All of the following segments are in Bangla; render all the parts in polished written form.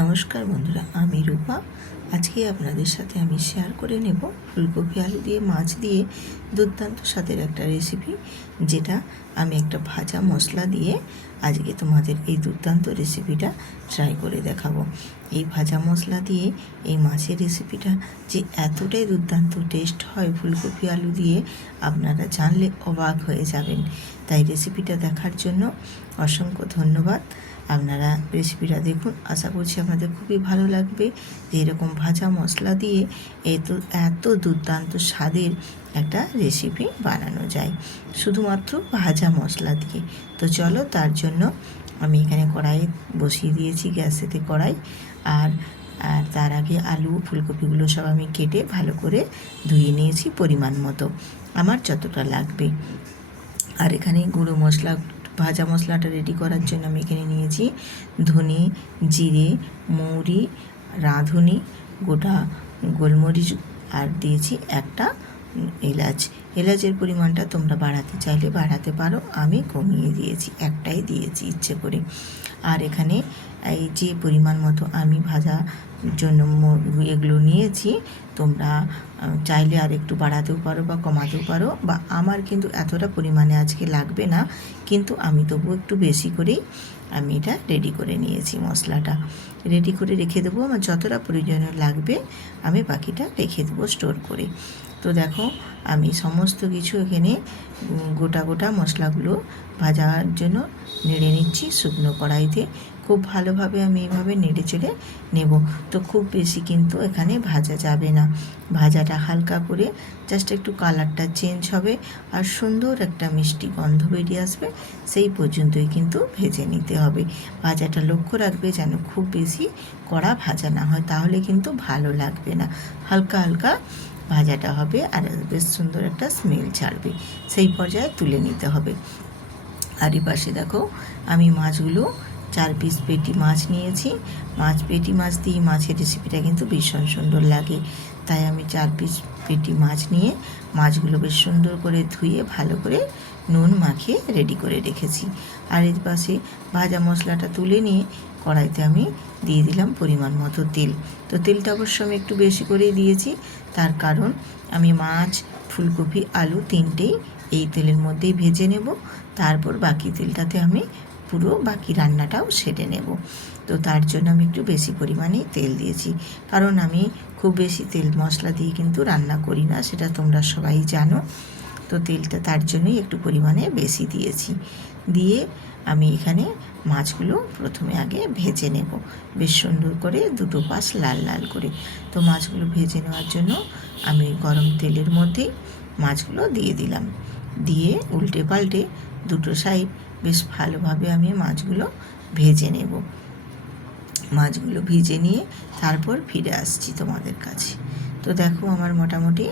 নমস্কার বন্ধুরা, আমি রূপা। আজকে আপনাদের সাথে আমি শেয়ার করে নেব ফুলকপি আলু দিয়ে মাছ দিয়ে দুর্দান্ত স্বাদের একটা রেসিপি, যেটা আমি একটা ভাজা মশলা দিয়ে আজকে তোমাদের এই দুর্দান্ত রেসিপিটা ট্রাই করে দেখাবো। এই ভাজা মশলা দিয়ে এই মাছের রেসিপিটা যে এতটাই দুর্দান্ত টেস্ট হয় ফুলকপি আলু দিয়ে, আপনারা জানলে অবাক হয়ে যাবেন। তাই রেসিপিটা দেখার জন্য অসংখ্য ধন্যবাদ। আপনারা রেসিপিটা দেখুন, আশা করছি আপনাদের খুবই ভালো লাগবে যে এরকম ভাজা মশলা দিয়ে এত দুর্দান্ত স্বাদের একটা রেসিপি বানানো যায় শুধুমাত্র ভাজা মশলা দিয়ে। তো চলো, তার জন্য আমি এখানে কড়াই বসিয়ে দিয়েছি, গ্যাসেতে কড়াই। আর তার আগে আলু ফুলকপিগুলো সব আমি কেটে ভালো করে ধুয়ে নিয়েছি পরিমাণ মতো, আমার যতটা লাগবে। আর এখানে গুঁড়ো মশলা, ভাজা মশলাটা রেডি করার জন্য আমি এখানে নিয়েছি ধনে, জিরে, মৌরি, রাঁধুনি, গোটা গোলমরিচ, আর দিয়েছি একটা এলাচ। এলাচের পরিমাণটা তোমরা বাড়াতে চাইলে বাড়াতে পারো, আমি কমিয়ে দিয়েছি, একটাই দিয়েছি ইচ্ছে করে। আর এখানে এই যে পরিমাণ মতো আমি ভাজা জন্য এগুলো নিয়েছি, তোমরা চাইলে আর একটু বাড়াতেও পারো বা কমাতেও পারো, বা আমার কিন্তু এতটা পরিমাণে আজকে লাগবে না, কিন্তু আমি তবু একটু বেশি করেই আমি এটা রেডি করে নিয়েছি। মশলাটা রেডি করে রেখে দেবো, আমার যতটা প্রয়োজনীয় লাগবে আমি বাকিটা রেখে দেবো স্টোর করে। তো দেখো, আমি সমস্ত কিছু এখানে গোটা গোটা মশলাগুলো ভাজার জন্য নেড়ে নিচ্ছি শুকনো কড়াইতে। খুব ভালোভাবে আমি এইভাবে নেড়ে চেড়ে নেব। তো খুব বেশি কিন্তু এখানে ভাজা যাবে না, ভাজাটা হালকা করে জাস্ট একটু কালারটা চেঞ্জ হবে আর সুন্দর একটা মিষ্টি গন্ধ বেরিয়ে আসবে, সেই পর্যন্তই কিন্তু ভেজে নিতে হবে। ভাজাটা লক্ষ্য রাখবে যেন খুব বেশি কড়া ভাজা না হয়, তাহলে কিন্তু ভালো লাগবে না। হালকা হালকা ভাজাটা হবে আর বেশ সুন্দর একটা স্মেল ছাড়বে, সেই পর্যায়ে তুলে নিতে হবে। আর এই পাশে দেখো, আমি মাছগুলো 4 পিস পেটি মাছ নিয়েছি। পেটি মাছ দিয়ে মাছের রেসিপিটা কিন্তু ভীষণ সুন্দর লাগে, তাই আমি 4 পিস পেটি মাছ নিয়ে মাছগুলো বেশ সুন্দর করে ধুয়ে ভালো করে নুন মাখিয়ে রেডি করে রেখেছি। আর এর পাশে ভাজা মশলাটা তুলে নিয়ে কড়াইতে আমি দিয়ে দিলাম পরিমাণ মতো তেল। তো তেলটা অবশ্য আমি একটু বেশি করেই দিয়েছি, তার কারণ আমি মাছ, ফুলকপি, আলু তিনটেই এই তেলের মধ্যেই ভেজে নেব, তারপর বাকি তেলটাতে আমি পুরো বাকি রান্নাটাও সেরে নেব। তো তার জন্য আমি একটু বেশি পরিমাণেই তেল দিয়েছি, কারণ আমি খুব বেশি তেল মশলা দিয়ে কিন্তু রান্না করি না, সেটা তোমরা সবাই জানো। তো তেলটা তার জন্যই একটু পরিমাণে বেশি দিয়েছি। দিয়ে আমি এখানে মাছগুলো প্রথমে আগে ভেজে নেব বেশ সুন্দর করে, দুটো পাশ লাল লাল করে। তো মাছগুলো ভেজে নেওয়ার জন্য আমি গরম তেলের মধ্যেই মাছগুলো দিয়ে দিলাম, দিয়ে উল্টে পাল্টে দুটো সাইড বেশ ভালোভাবে আমি মাছগুলো ভেজে নেব। মাছগুলো ভেজে নিয়ে তারপর ফিরে আসছি তোমাদের কাছে। তো দেখো, আমার মোটামুটি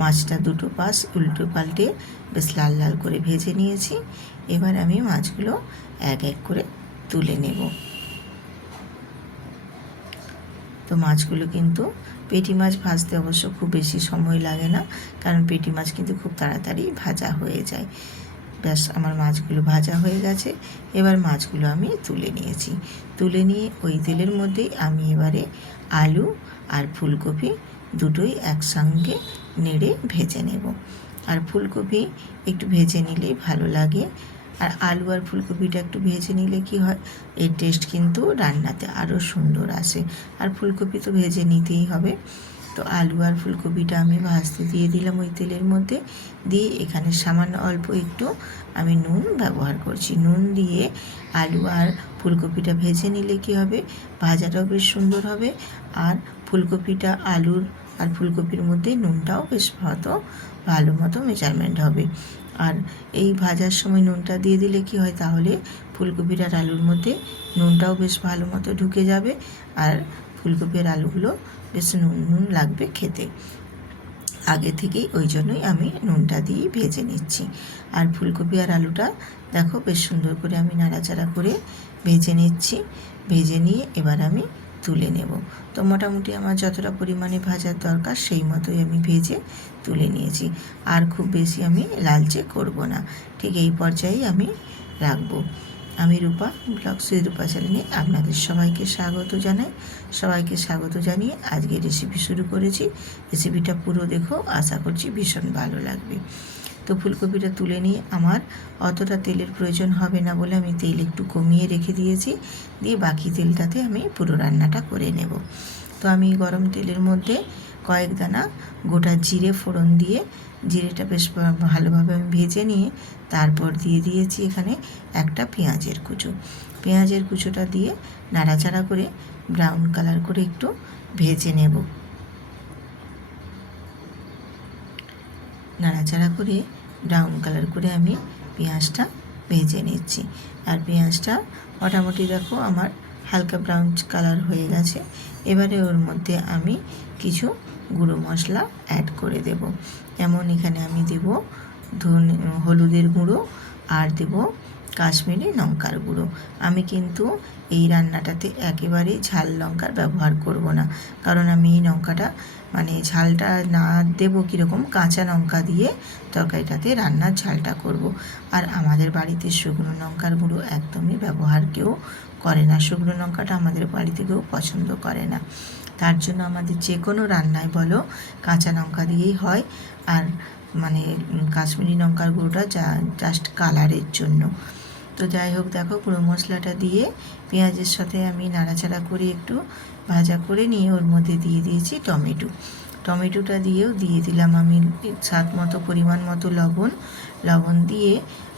মাছটা দুটো পাশ উল্টো পাল্টে বেশ লাল লাল করে ভেজে নিয়েছি। এবার আমি মাছগুলো এক এক করে তুলে নেব। তো মাছগুলো কিন্তু পেটি মাছ ভাজতে অবশ্য খুব বেশি সময় লাগে না, কারণ পেটি মাছ কিন্তু খুব তাড়াতাড়ি ভাজা হয়ে যায়। ব্যাস, আমার মাছগুলো ভাজা হয়ে গেছে। এবার মাছগুলো আমি তুলে নিয়েছি। তুলে নিয়ে ওই তেলের মধ্যেই আমি এবারে আলু আর ফুলকপি দুটোই একসঙ্গে নেড়ে ভেজে নেব। আর ফুলকপি একটু ভেজে নিলেই ভালো লাগে, আর আলু আর ফুলকপিটা একটু ভেজে নিলে কি হয়, এর টেস্ট কিন্তু রান্নাতে আরও সুন্দর আসে। আর ফুলকপি তো ভেজে নিতেই হবে। তো আলু আর ফুলকপিটা আমি ভাজতে দিয়ে দিলাম ওই তেলের মধ্যে। দিয়ে এখানে সামান্য অল্প একটু আমি নুন ব্যবহার করছি। নুন দিয়ে আলু আর ফুলকপিটা ভেজে নিলে কি হবে, ভাজাটাও বেশ সুন্দর হবে, আর ফুলকপিটা আলুর আর ফুলকপির মধ্যে নুনটাও বেশ ভালো মতো মেজারমেন্ট হবে। আর এই ভাজার সময় নুনটা দিয়ে দিলে কি হয়, তাহলে ফুলকপির আর আলুর মধ্যে নুনটাও বেশ ভালো মতো ঢুকে যাবে, আর ফুলকপি আর আলুগুলো বেশ নুন লাগবে খেতে। আগে থেকেই ওই জন্যই আমি নুনটা দিয়ে ভেজে নিচ্ছি। আর ফুলকপি আর আলুটা দেখো বেশ সুন্দর করে আমি নাড়াচাড়া করে ভেজে নিচ্ছি। ভেজে নিয়ে এবার আমি তুলে নেব। তো মোটামুটি আমার যতটা পরিমাণে ভাজার দরকার সেই মতোই আমি ভেজে তুলে নিয়েছি। আর খুব বেশি আমি লালচে করব না, ঠিক এই পর্যায়েই আমি রাখবো। আমি রূপা ব্লগ সুইট রূপা চ্যানেলে আপনাদের সবাইকে স্বাগত জানিয়ে আজকে রেসিপি শুরু করেছি। রেসিপিটা পুরো দেখো, আশা করছি ভীষণ ভালো লাগবে। তো ফুলকপিটা তুলে নিয়ে আমার অতটা তেলের প্রয়োজন হবে না বলে আমি তেল একটু কমিয়ে রেখে দিয়েছি, দিয়ে বাকি তেলটাতে আমি পুরো রান্নাটা করে নেব। তো আমি গরম তেলের মধ্যে কয়েক দানা গোটা জিরে ফোড়ন দিয়ে জিরেটা বেশ ভালোভাবে আমি ভেজে নিয়ে তারপর দিয়ে দিয়েছি এখানে একটা পেঁয়াজের কুচোটা দিয়ে নাড়াচাড়া করে ব্রাউন কালার করে একটু ভেজে নেব। নাড়াচাড়া করে ব্রাউন কালার করে আমি পেঁয়াজটা ভেজে নিচ্ছি। আর পেঁয়াজটা মোটামুটি দেখো আমার হালকা ব্রাউন কালার হয়ে গেছে। এবারে ওর মধ্যে আমি কিছু গুঁড়ো মশলা অ্যাড করে দেব। যেমন এখানে আমি দেব হলুদের গুঁড়ো আর দেব কাশ্মীরি লঙ্কার গুঁড়ো। আমি কিন্তু এই রান্নাটাতে একেবারে ঝাল লঙ্কার ব্যবহার করব না, কারণ আমি এই লঙ্কাটা মানে ঝালটা না দেব কীরকম, কাঁচা লঙ্কা দিয়ে তরকারিটাতে রান্নার ঝালটা করব। আর আমাদের বাড়িতে শুকনো লঙ্কার গুঁড়ো একদমই ব্যবহার কেউ করে না। শুকনো লঙ্কাটা আমাদের বাড়িতে কেউ পছন্দ করে না। তার জন্য আমাদের যে কোনো রান্নায় বলো কাঁচা লঙ্কা দিয়েই হয়। আর মানে কাশ্মীরি লঙ্কার গুঁড়োটা জাস্ট কালারের জন্য। তো যাই হোক, দেখো গুঁড়ো মশলাটা দিয়ে পেঁয়াজের সাথে আমি নাড়াচাড়া করে একটু ভাজা করে নিয়ে ওর মধ্যে দিয়ে দিয়েছি টমেটোটা দিয়েও দিয়ে দিলাম আমি স্বাদ মতো পরিমাণ মতো লবণ দিয়ে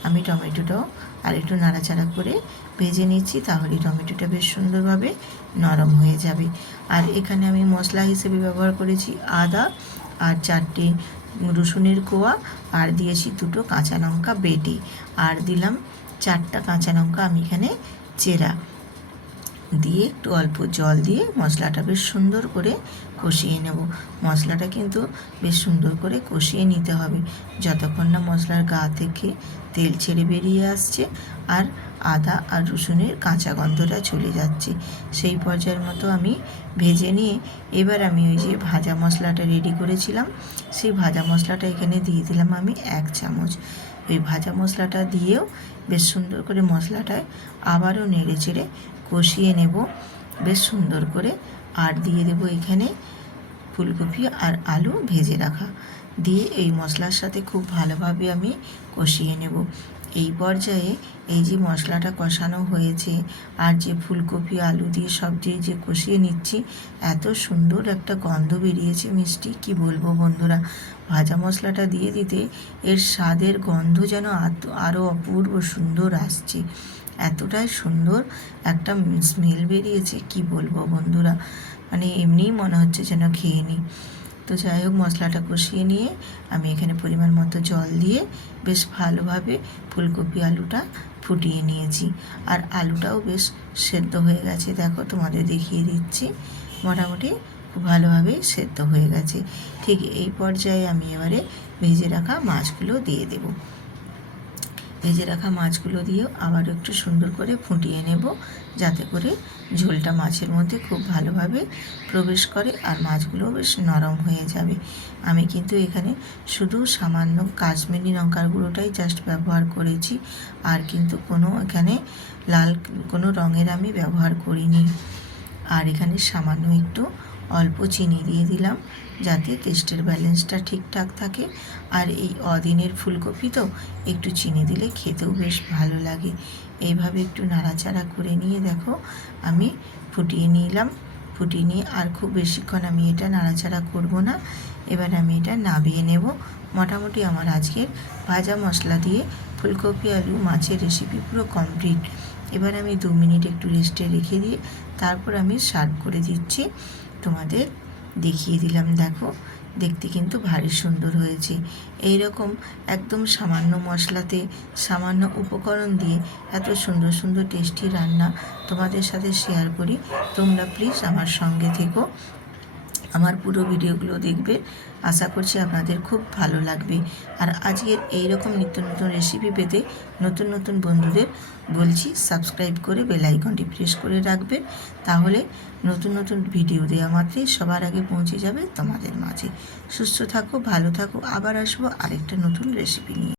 আমি টমেটোটাও আর একটু নাড়াচাড়া করে ভেজে নিচ্ছি, তাহলে টমেটোটা বেশ সুন্দরভাবে নরম হয়ে যাবে। আর এখানে আমি মশলা হিসেবে ব্যবহার করেছি আদা আর 4টে রসুনের কোয়া, আর দিয়েছি 2টো কাঁচা লঙ্কা বেটে, আর দিলাম 4টা কাঁচা লঙ্কা আমি এখানে চেরা দিয়ে একটু অল্প জল দিয়ে মশলাটা বেশ সুন্দর করে কষিয়ে নেব। মশলাটা কিন্তু বেশ সুন্দর করে কষিয়ে নিতে হবে যতক্ষণ না মশলার গা থেকে তেল ছেড়ে বেরিয়ে আসছে আর আদা আর রসুনের কাঁচা গন্ধটা চলে যাচ্ছে। সেই পর্যায়ের মতো আমি ভেজে নিয়ে এবার আমি ওই যে ভাজা মশলাটা রেডি করেছিলাম, সেই ভাজা মশলাটা এখানে দিয়ে দিলাম আমি 1 চামচ। ওই ভাজা মশলাটা দিয়েও বেশ সুন্দর করে মশলাটায় আবারও নেড়ে চেড়ে কষিয়ে নেব বেশ সুন্দর করে। আর দিয়ে দেব এখানে ফুলকপি আর আলু ভেজে রাখা, দিয়ে এই মশলার সাথে খুব ভালোভাবে আমি কষিয়ে নেব। এই পর্যায়ে এই যে মশলাটা কষানো হয়েছে আর যে ফুলকপি আলু দিয়ে সব দিয়ে যে কষিয়ে নিচ্ছি, এত সুন্দর একটা গন্ধ বেরিয়েছে মিষ্টি, কি বলবো বন্ধুরা। ভাজা মশলাটা দিয়ে দিতে এর স্বাদের গন্ধ যেন আরও অপূর্ব সুন্দর আসছে, এতটাই সুন্দর একটা স্মেল বেরিয়েছে, কি বলবো বন্ধুরা, মানে এমনিই মনে হচ্ছে যেন খেয়ে নিই। তো যাই হোক, মশলাটা কষিয়ে নিয়ে আমি এখানে পরিমাণ মতো জল দিয়ে বেশ ভালোভাবে ফুলকপি আলুটা ফুটিয়ে নিয়েছি। আর আলুটাও বেশ সেদ্ধ হয়ে গেছে, দেখো তোমাদের দেখিয়ে দিচ্ছি, মোটামুটি খুব ভালোভাবে সেদ্ধ হয়ে গেছে। ঠিক এই পর্যায়ে আমি এবারে ভেজে রাখা মাছগুলো দিয়ে দেব। ভেজে রাখা মাছগুলো দিয়েও আবার একটু সুন্দর করে ফুটিয়ে নেব, যাতে করে ঝোলটা মাছের মধ্যে খুব ভালোভাবে প্রবেশ করে আর মাছগুলো বেশ নরম হয়ে যাবে। আমি কিন্তু এখানে শুধু সামান্য কাশ্মীরি লঙ্কার গুঁড়োটাই জাস্ট ব্যবহার করেছি, আর কিন্তু এখানে লাল কোনো রঙের আমি ব্যবহার করিনি। আর এখানে সামান্য একটু অল্প চিনি দিয়ে দিলাম, যাতে টেস্টের ব্যালেন্সটা ঠিকঠাক থাকে। আর এই অদিনের ফুলকপি তো একটু চিনি দিলে খেতেও বেশ ভালো লাগে। এইভাবে একটু নাড়াচাড়া করে নিয়ে দেখো আমি ফুটিয়ে নিয়ে আর খুব বেশিক্ষণ আমি এটা নাড়াচাড়া করব না। এবার আমি এটা নামিয়ে নেব। মোটামুটি আমার আজকের ভাজা মশলা দিয়ে ফুলকপি আলু মাছের রেসিপি পুরো কমপ্লিট। এবার আমি 2 মিনিট একটু রেস্টে রেখে দিয়ে তারপর আমি সার্ভ করে দিচ্ছি, তোমাদের দেখিয়ে দিলাম। দেখো, দেখতে কিন্তু ভারী সুন্দর হয়েছে। এই রকম একদম সামান্য মশলাতে সামান্য উপকরণ দিয়ে এত সুন্দর সুন্দর টেস্টি রান্না তোমাদের সাথে শেয়ার করি। তোমরা প্লিজ আমার সঙ্গে থেকো, আমার পুরো ভিডিওগুলো দেখবে, আশা করছি আপনাদের খুব ভালো লাগবে। আর আজকের এই রকম নিত্য নতুন রেসিপি পেতে নতুন নতুন বন্ধুদের বলছি সাবস্ক্রাইব করে বেল আইকনটি প্রেস করে রাখবেন, তাহলে নতুন নতুন ভিডিও দেওয়া মাত্রই সবার আগে পৌঁছে যাবে তোমাদের মাঝে। সুস্থ থাকো, ভালো থাকো, আবার আসবো আরেকটা নতুন রেসিপি নিয়ে।